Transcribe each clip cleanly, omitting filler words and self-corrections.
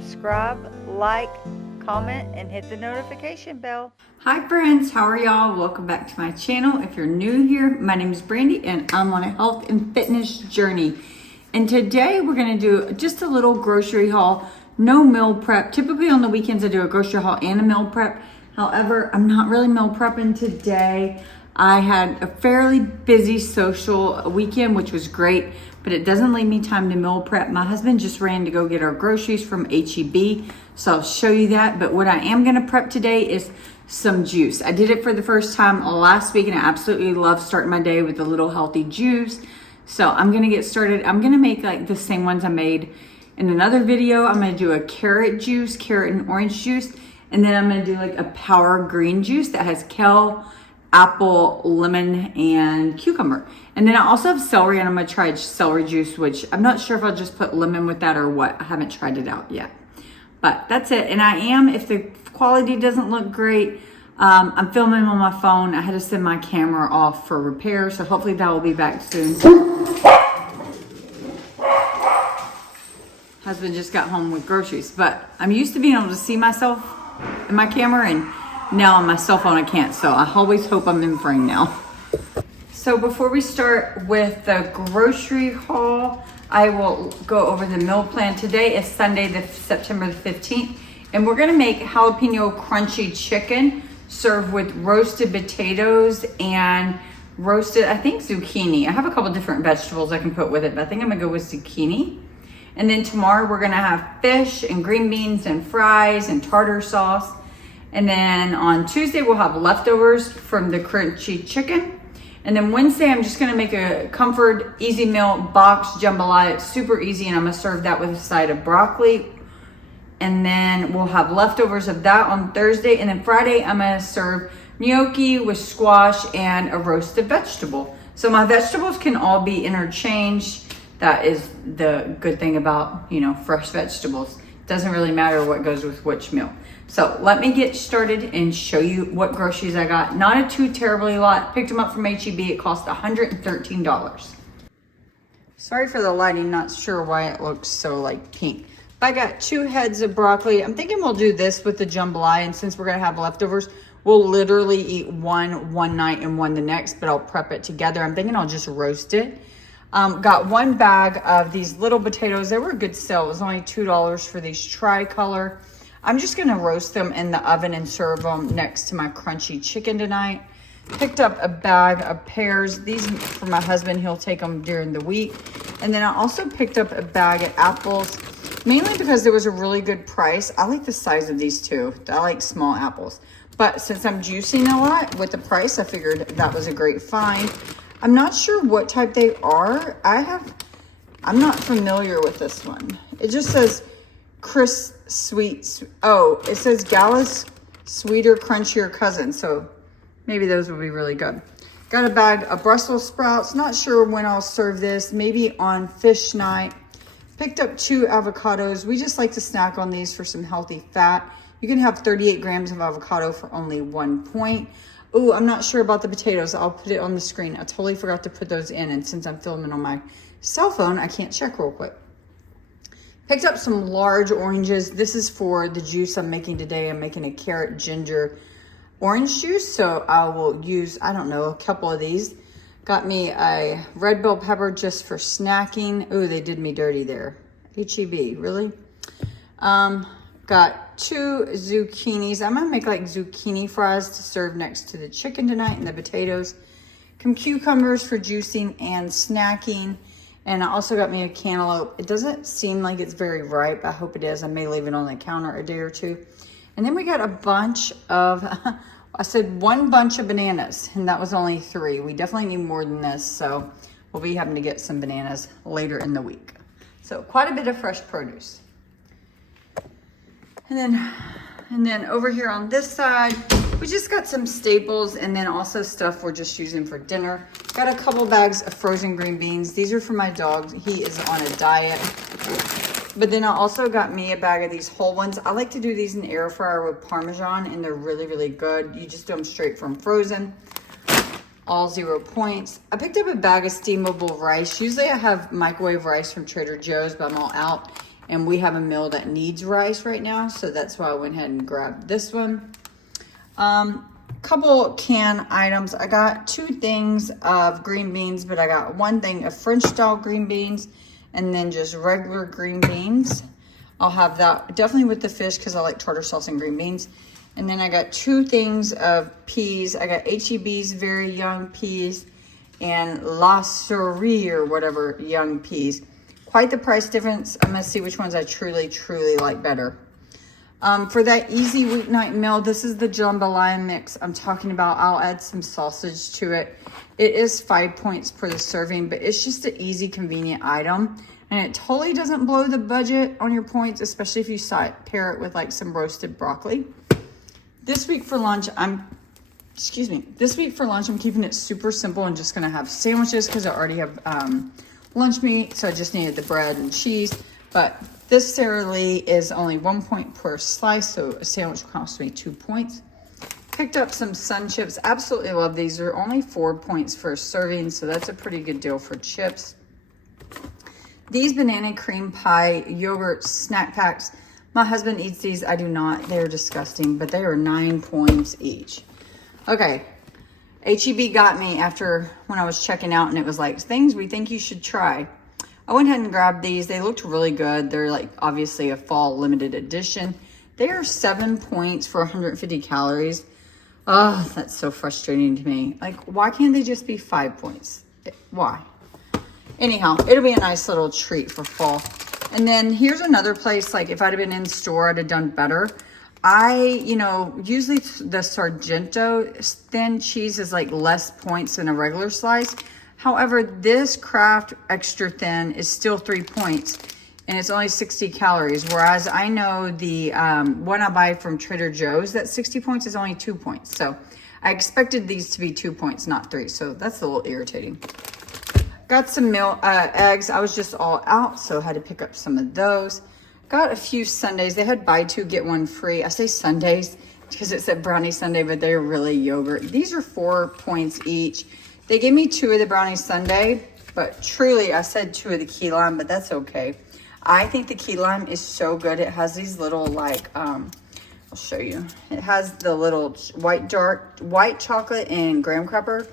subscribe, like, comment, and hit the notification bell. Hi friends, how are y'all? Welcome back to my channel. If you're new here, my name is Brandy and I'm on a health and fitness journey. And today we're gonna do just a little grocery haul, no meal prep. Typically on the weekends I do a grocery haul and a meal prep. However, I'm not really meal prepping today. I had a fairly busy social weekend, which was great, but it doesn't leave me time to meal prep. My husband just ran to go get our groceries from HEB, so I'll show you that. But what I am gonna prep today is some juice. I did it for the first time last week and I absolutely love starting my day with a little healthy juice. So I'm gonna get started. I'm gonna make like the same ones I made in another video. I'm gonna do a carrot juice, carrot and orange juice, and then I'm gonna do like a power green juice that has kale, apple, lemon, and cucumber. And then I also have celery, and I'm gonna try celery juice, which I'm not sure if I'll just put lemon with that or what. I haven't tried it out yet. But that's it. And I am, if the quality doesn't look great, I'm filming on my phone. I had to send my camera off for repair, so hopefully that will be back soon. Husband just got home with groceries, but I'm used to being able to see myself in my camera, and now on my cell phone I can't, so I always hope I'm in frame now. So before we start with the grocery haul, I will go over the meal plan. Today is Sunday, September the 15th, and we're gonna make jalapeno crunchy chicken served with roasted potatoes and roasted, I think, zucchini. I have a couple different vegetables I can put with it, but I think I'm gonna go with zucchini. And then tomorrow we're gonna have fish and green beans and fries and tartar sauce. And then on Tuesday we'll have leftovers from the crunchy chicken. And then Wednesday, I'm just gonna make a comfort easy meal box jambalaya. It's super easy, and I'm gonna serve that with a side of broccoli. And then we'll have leftovers of that on Thursday. And then Friday, I'm gonna serve gnocchi with squash and a roasted vegetable. So my vegetables can all be interchanged. That is the good thing about, you know, fresh vegetables. Doesn't really matter what goes with which meal. So let me get started and show you what groceries I got. Not a too terribly lot. Picked them up from HEB. It cost $113. Sorry for the lighting. Not sure why it looks so like pink. I got 2 heads of broccoli. I'm thinking we'll do this with the jambalaya, and since we're gonna have leftovers, we'll literally eat one night and one the next, but I'll prep it together. I'm thinking I'll just roast it. Got 1 bag of these little potatoes. They were a good sale. It was only $2 for these tricolor. I'm just gonna roast them in the oven and serve them next to my crunchy chicken tonight. Picked up a bag of pears. These for my husband, he'll take them during the week. And then I also picked up a bag of apples, mainly because there was a really good price. I like the size of these too. I like small apples. But since I'm juicing a lot with the price, I figured that was a great find. I'm not sure what type they are. I'm not familiar with this one. It just says Chris Sweet. Oh, it says Gala's Sweeter, Crunchier Cousin. So maybe those will be really good. Got a bag of Brussels sprouts. Not sure when I'll serve this. Maybe on fish night. Picked up 2 avocados. We just like to snack on these for some healthy fat. You can have 38 grams of avocado for only 1 point. Oh, I'm not sure about the potatoes. I'll put it on the screen. I totally forgot to put those in, and since I'm filming on my cell phone, I can't check real quick. Picked up some large oranges. This is for the juice I'm making today. I'm making a carrot ginger orange juice, so I will use, I don't know, a couple of these. Got me a red bell pepper just for snacking. Oh, they did me dirty there. HEB, really? Got 2 zucchinis. I'm gonna make like zucchini fries to serve next to the chicken tonight and the potatoes. Some cucumbers for juicing and snacking. And I also got me a cantaloupe. It doesn't seem like it's very ripe. I hope it is. I may leave it on the counter a day or 2. And then we got a bunch of, I said 1 bunch of bananas, and that was only 3. We definitely need more than this, so we'll be having to get some bananas later in the week. So quite a bit of fresh produce. And then over here on this side, we just got some staples and then also stuff we're just using for dinner. Got a couple bags of frozen green beans. These are for my dog. He is on a diet. But then I also got me a bag of these whole ones. I like to do these in the air fryer with Parmesan, and they're really, really good. You just do them straight from frozen. All 0 points. I picked up a bag of steamable rice. Usually I have microwave rice from Trader Joe's, but I'm all out. And we have a meal that needs rice right now, so that's why I went ahead and grabbed this one. Couple can items. I got 2 things of green beans, but I got 1 thing of French style green beans and then just regular green beans. I'll have that definitely with the fish because I like tartar sauce and green beans. And then I got 2 things of peas. I got HEB's very young peas and La Souris or whatever young peas. Quite the price difference. I'm gonna see which ones I truly like better. For that easy weeknight meal, this is the jambalaya mix I'm talking about. I'll add some sausage to it. It is 5 points per the serving, but it's just an easy, convenient item. And it totally doesn't blow the budget on your points, especially if you pair it with like some roasted broccoli. This week for lunch, I'm keeping it super simple and just gonna have sandwiches because I already have lunch meat, so I just needed the bread and cheese. But this Sara Lee is only 1 point per slice, so a sandwich cost me 2 points. Picked up some Sun Chips. Absolutely love these. They're only 4 points for a serving, so that's a pretty good deal for chips. These banana cream pie yogurt snack packs. My husband eats these. I do not. They're disgusting, but they are 9 points each. Okay. HEB got me after when I was checking out, and it was like, things we think you should try. I went ahead and grabbed these. They looked really good. They're like obviously a fall limited edition. They are 7 points for 150 calories. Oh, that's so frustrating to me. Like, why can't they just be 5 points? Why? Anyhow, it'll be a nice little treat for fall. And then here's another place, like if I'd have been in store, I'd have done better. Usually the Sargento thin cheese is like less points than a regular slice. However, this Kraft extra thin is still 3 points and it's only 60 calories. Whereas I know the one I buy from Trader Joe's, that 60 points is only 2 points. So I expected these to be 2 points, not 3. So that's a little irritating. Got some eggs. I was just all out, so I had to pick up some of those. Got a few sundaes. They had buy 2, get 1 free. I say sundaes because it said brownie sundae, but they're really yogurt. These are 4 points each. They gave me 2 of the brownie sundae, but truly I said 2 of the key lime, but that's okay. I think the key lime is so good. It has these little like, I'll show you. It has the little white chocolate and graham cracker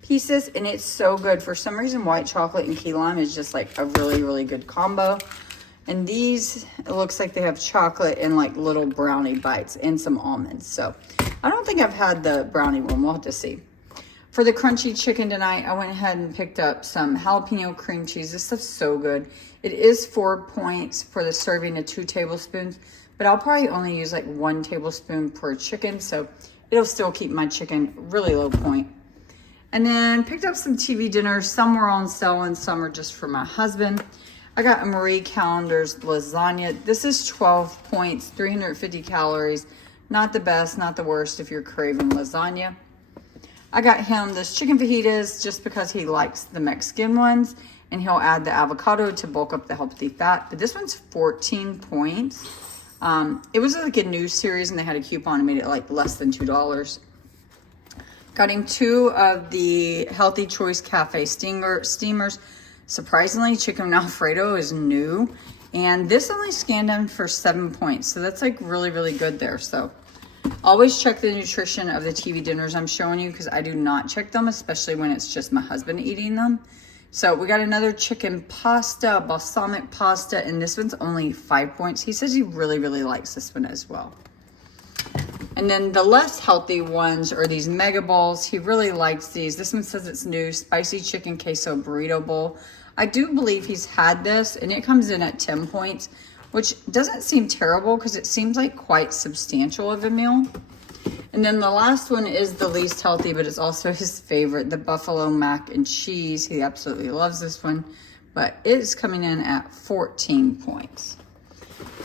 pieces, and it's so good. For some reason, white chocolate and key lime is just like a really good combo. And these, it looks like they have chocolate and like little brownie bites and some almonds. So I don't think I've had the brownie one. We'll have to see. For the crunchy chicken tonight, I went ahead and picked up some jalapeno cream cheese. This stuff's so good. It is 4 points for the serving of 2 tablespoons, but I'll probably only use like 1 tablespoon per chicken, so it'll still keep my chicken really low point. And then picked up some TV dinners. Some were on sale and some are just for my husband. I got a Marie Callender's lasagna. This is 12 points, 350 calories. Not the best, not the worst if you're craving lasagna. I got him this chicken fajitas just because he likes the Mexican ones, and he'll add the avocado to bulk up the healthy fat. But this one's 14 points. It was like a new series and they had a coupon and made it like less than $2. Got him 2 of the Healthy Choice Cafe steamers. Surprisingly, chicken Alfredo is new. And this only scanned him for 7 points. So that's like really good there. So always check the nutrition of the TV dinners I'm showing you because I do not check them, especially when it's just my husband eating them. So we got another chicken pasta, balsamic pasta, and this one's only 5 points. He says he really likes this one as well. And then the less healthy ones are these mega bowls. He really likes these. This one says it's new, spicy chicken queso burrito bowl. I do believe he's had this, and it comes in at 10 points, which doesn't seem terrible because it seems like quite substantial of a meal. And then the last one is the least healthy, but it's also his favorite, the buffalo mac and cheese. He absolutely loves this one, but it is coming in at 14 points.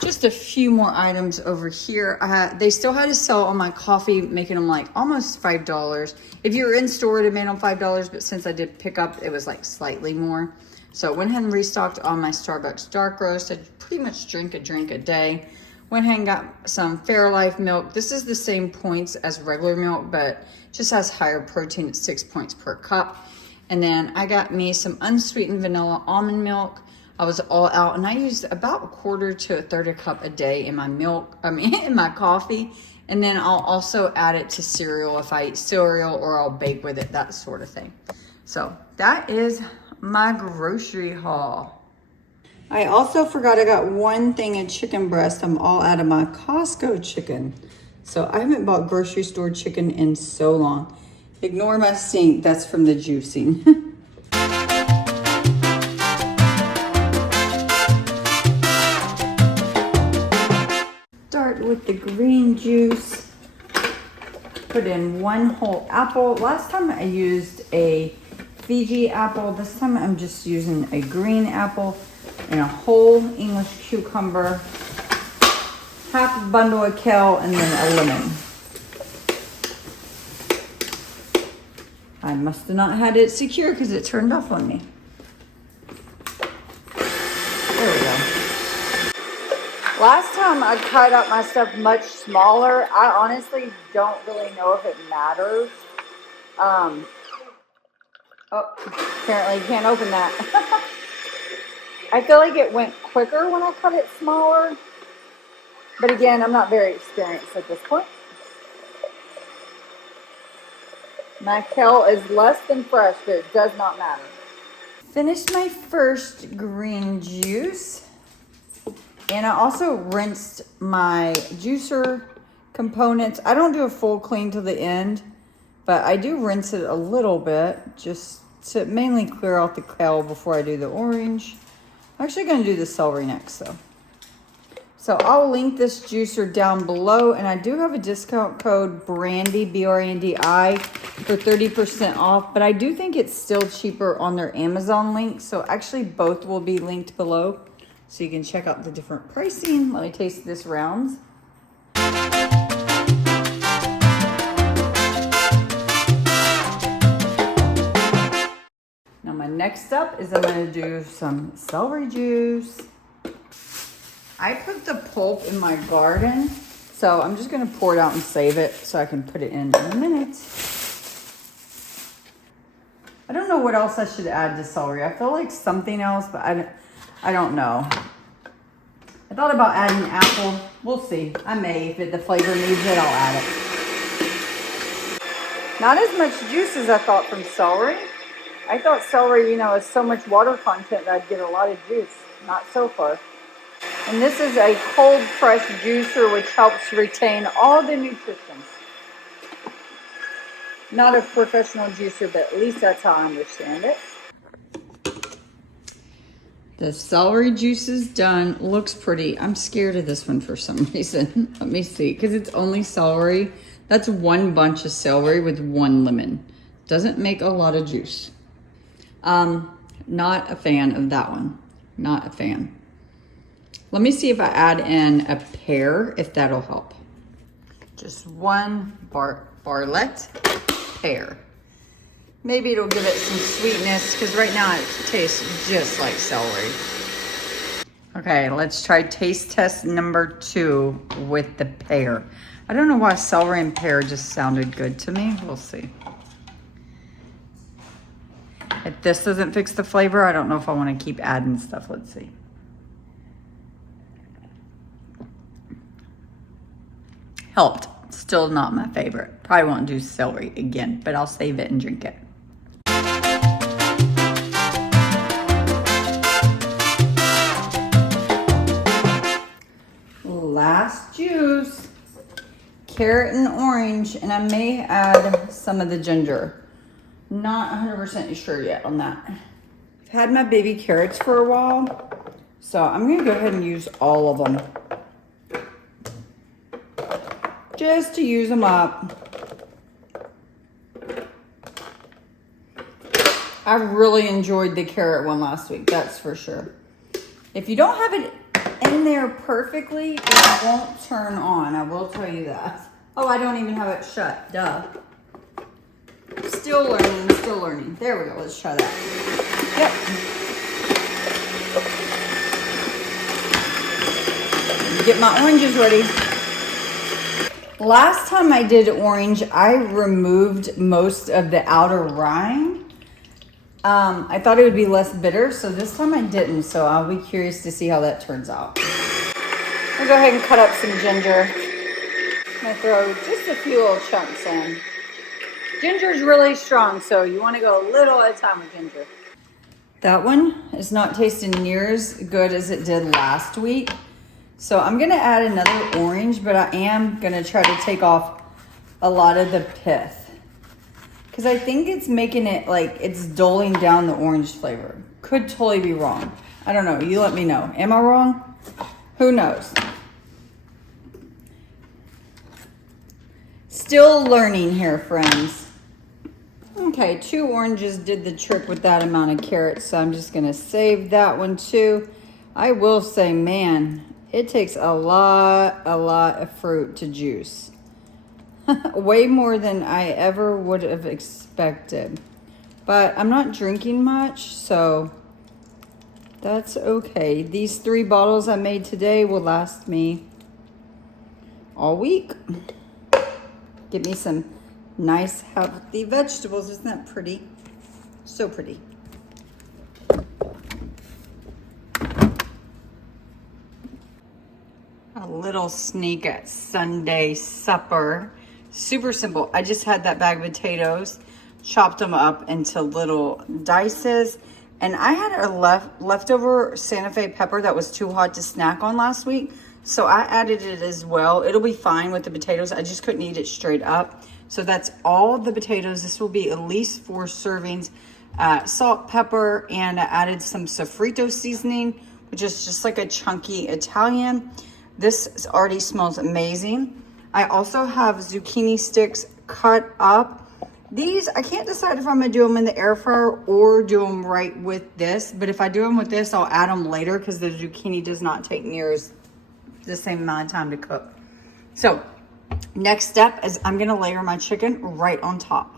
Just a few more items over here. They still had a sale on my coffee, making them like almost $5. If you were in store, it made them $5, but since I did pick up, it was like slightly more. So I went ahead and restocked on my Starbucks dark roast. I pretty much drink a drink a day. Went ahead and got some Fairlife milk. This is the same points as regular milk, but just has higher protein at 6 points per cup. And then I got me some unsweetened vanilla almond milk. I was all out, and I used about a quarter to a third a cup a day in my milk, in my coffee. And then I'll also add it to cereal if I eat cereal, or I'll bake with it, that sort of thing. So that is my grocery haul. I also forgot I got one thing of chicken breast. I'm all out of my Costco chicken. So I haven't bought grocery store chicken in so long. Ignore my sink, that's from the juicing. Start with the green juice. Put in 1 whole apple. Last time I used a Fiji apple. This time I'm just using a green apple and a whole English cucumber, half a bundle of kale, and then a lemon. I must have not had it secure because it turned off on me. There we go. Last time I cut up my stuff much smaller. I honestly don't really know if it matters. Oh, apparently you can't open that. I feel like it went quicker when I cut it smaller. But again, I'm not very experienced at this point. My kale is less than fresh, but it does not matter. Finished my first green juice. And I also rinsed my juicer components. I don't do a full clean to the end, but I do rinse it a little bit just to mainly clear out the kale before I do the orange. I'm actually going to do the celery next though. So I'll link this juicer down below, and I do have a discount code BRANDI, B-R-A-N-D-I, for 30% off, but I do think it's still cheaper on their Amazon link. So actually both will be linked below, so you can check out the different pricing. Let me taste this rounds. Now my next step is I'm going to do some celery juice. I put the pulp in my garden, so I'm just going to pour it out and save it so I can put it in a minute. I don't know what else I should add to celery. I feel like something else, but I don't know. I thought about adding apple. We'll see. I may. If the flavor needs it, I'll add it. Not as much juice as I thought from celery. I thought celery, is so much water content that I'd get a lot of juice. Not so far. And this is a cold press juicer, which helps retain all the nutrition. Not a professional juicer, but at least that's how I understand it. The celery juice is done. Looks pretty. I'm scared of this one for some reason. Let me see, because it's only celery. That's 1 bunch of celery with 1 lemon. Doesn't make a lot of juice. Not a fan of that one. Not a fan. Let me see if I add in a pear, if that'll help. Just 1 barlet pear. Maybe it'll give it some sweetness, because right now it tastes just like celery. Okay, let's try taste test number 2 with the pear. I don't know why celery and pear just sounded good to me. We'll see. If this doesn't fix the flavor, I don't know if I want to keep adding stuff. Let's see. Helped. Still not my favorite. Probably won't do celery again, but I'll save it and drink it. Last juice. Carrot and orange, and I may add some of the ginger. Not 100% sure yet on that. I've had my baby carrots for a while, so I'm gonna go ahead and use all of them. Just to use them up. I really enjoyed the carrot one last week, that's for sure. If you don't have it in there perfectly, it won't turn on, I will tell you that. Oh, I don't even have it shut, duh. Still learning, still learning. There we go, let's try that. Yep. Get my oranges ready. Last time I did orange, I removed most of the outer rind. I thought it would be less bitter, so this time I didn't. So I'll be curious to see how that turns out. I'll go ahead and cut up some ginger. I'm gonna throw just a few little chunks in. Ginger is really strong, so you want to go a little at a time with ginger. That one is not tasting near as good as it did last week. So I'm gonna add another orange, but I am gonna try to take off a lot of the pith. Because I think it's making it like it's doling down the orange flavor. Could totally be wrong. I don't know, you let me know. Am I wrong? Who knows? Still learning here, friends. Okay, 2 oranges did the trick with that amount of carrots, so I'm just gonna save that one too. I will say, man, it takes a lot of fruit to juice. Way more than I ever would have expected. But I'm not drinking much, so that's okay. These 3 bottles I made today will last me all week. Give me some nice healthy vegetables. Isn't that pretty? So pretty. A little sneak at Sunday supper. Super simple. I just had that bag of potatoes, chopped them up into little dices, and I had a leftover Santa Fe pepper that was too hot to snack on last week, so I added it as well. It'll be fine with the potatoes. I just couldn't eat it straight up. So that's all the potatoes. This will be at least 4 servings. Salt, pepper, and I added some sofrito seasoning, which is just like a chunky Italian. This already smells amazing. I also have zucchini sticks cut up. These, I can't decide if I'm gonna do them in the air fryer or do them right with this. But if I do them with this, I'll add them later because the zucchini does not take near as the same amount of time to cook. So next step is I'm gonna layer my chicken right on top.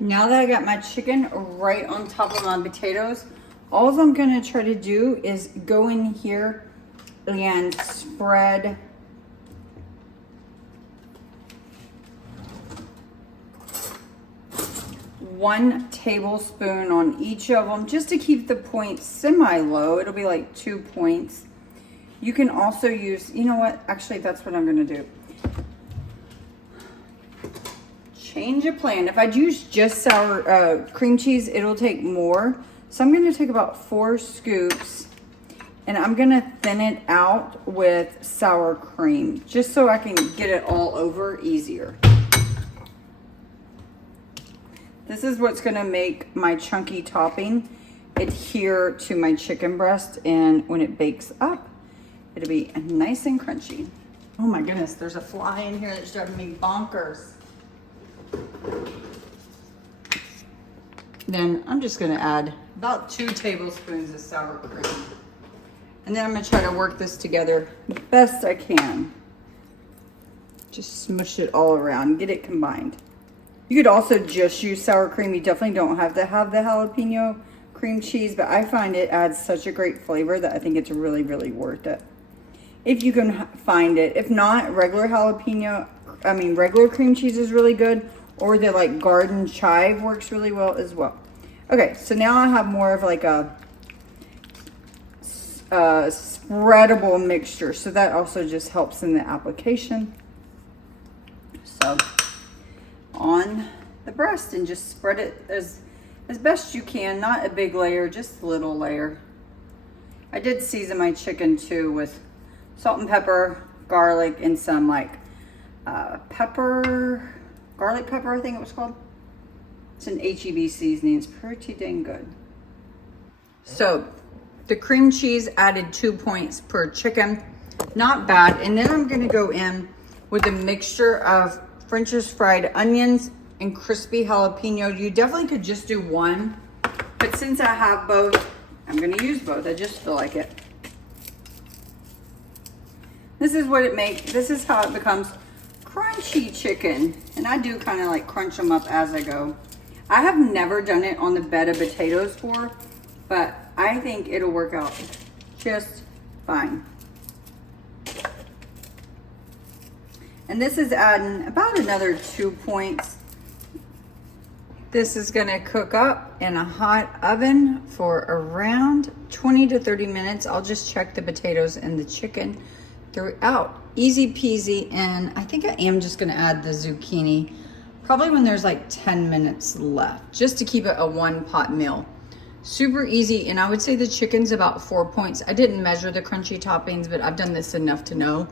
Now that I got my chicken right on top of my potatoes, all I'm gonna try to do is go in here and spread one tablespoon on each of them just to keep the points semi-low. It'll be like 2 points. You can also use, you know what? Actually, that's what I'm gonna do. Change of plan. If I use just sour cream cheese, it'll take more. So I'm gonna take about 4 scoops and I'm gonna thin it out with sour cream just so I can get it all over easier. This is what's gonna make my chunky topping adhere to my chicken breast, and when it bakes up, it'll be nice and crunchy. Oh my goodness, there's a fly in here that's driving me bonkers. Then I'm just gonna add about 2 tablespoons of sour cream. And then I'm gonna try to work this together best I can. Just smush it all around, get it combined. You could also just use sour cream. You definitely don't have to have the jalapeno cream cheese, but I find it adds such a great flavor that I think it's really, really worth it. If you can find it. If not, regular cream cheese is really good, or the like garden chive works really well as well. Okay, so now I have more of like a spreadable mixture, so that also just helps in the application. So on the breast, and just spread it as best you can. Not a big layer, just a little layer. I did season my chicken too with salt and pepper, garlic, and some like garlic pepper, I think it was called. It's an HEB seasoning. It's pretty dang good. So the cream cheese added 2 points per chicken. Not bad. And then I'm gonna go in with a mixture of French's fried onions and crispy jalapeno. You definitely could just do one, but since I have both, I'm gonna use both. I just feel like it. This is what it makes. This is how it becomes crunchy chicken. And I do kind of like crunch them up as I go. I have never done it on the bed of potatoes before, but I think it'll work out just fine. And this is adding about another 2 points. This is gonna cook up in a hot oven for around 20 to 30 minutes. I'll just check the potatoes and the chicken throughout. Easy peasy, and I think I am just gonna add the zucchini probably when there's like 10 minutes left, just to keep it a one pot meal. Super easy, and I would say the chicken's about 4 points. I didn't measure the crunchy toppings, but I've done this enough to know.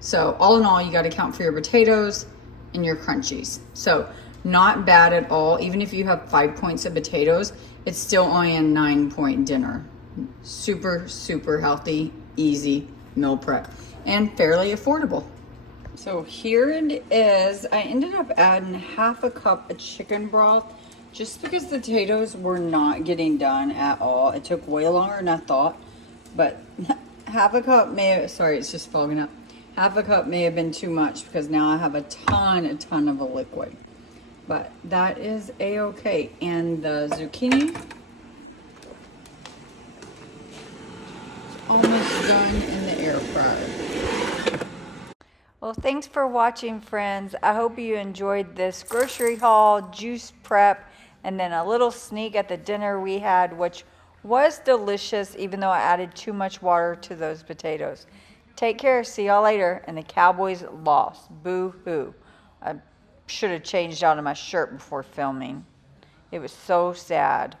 So all in all, you gotta count for your potatoes and your crunchies. So not bad at all. Even if you have 5 points of potatoes, it's still only a 9-point dinner. Super, super healthy, easy meal prep, and fairly affordable. So here it is. I ended up adding half a cup of chicken broth just because the potatoes were not getting done at all. It took way longer than I thought, but half a cup may have, sorry, it's just fogging up. Half a cup may have been too much because now I have a ton of a liquid. But that is a-okay. And the zucchini is almost done in the air fryer. Well, thanks for watching, friends. I hope you enjoyed this grocery haul, juice prep, and then a little sneak at the dinner we had, which was delicious, even though I added too much water to those potatoes. Take care. See y'all later. And the Cowboys lost. Boo-hoo. I should have changed out of my shirt before filming. It was so sad.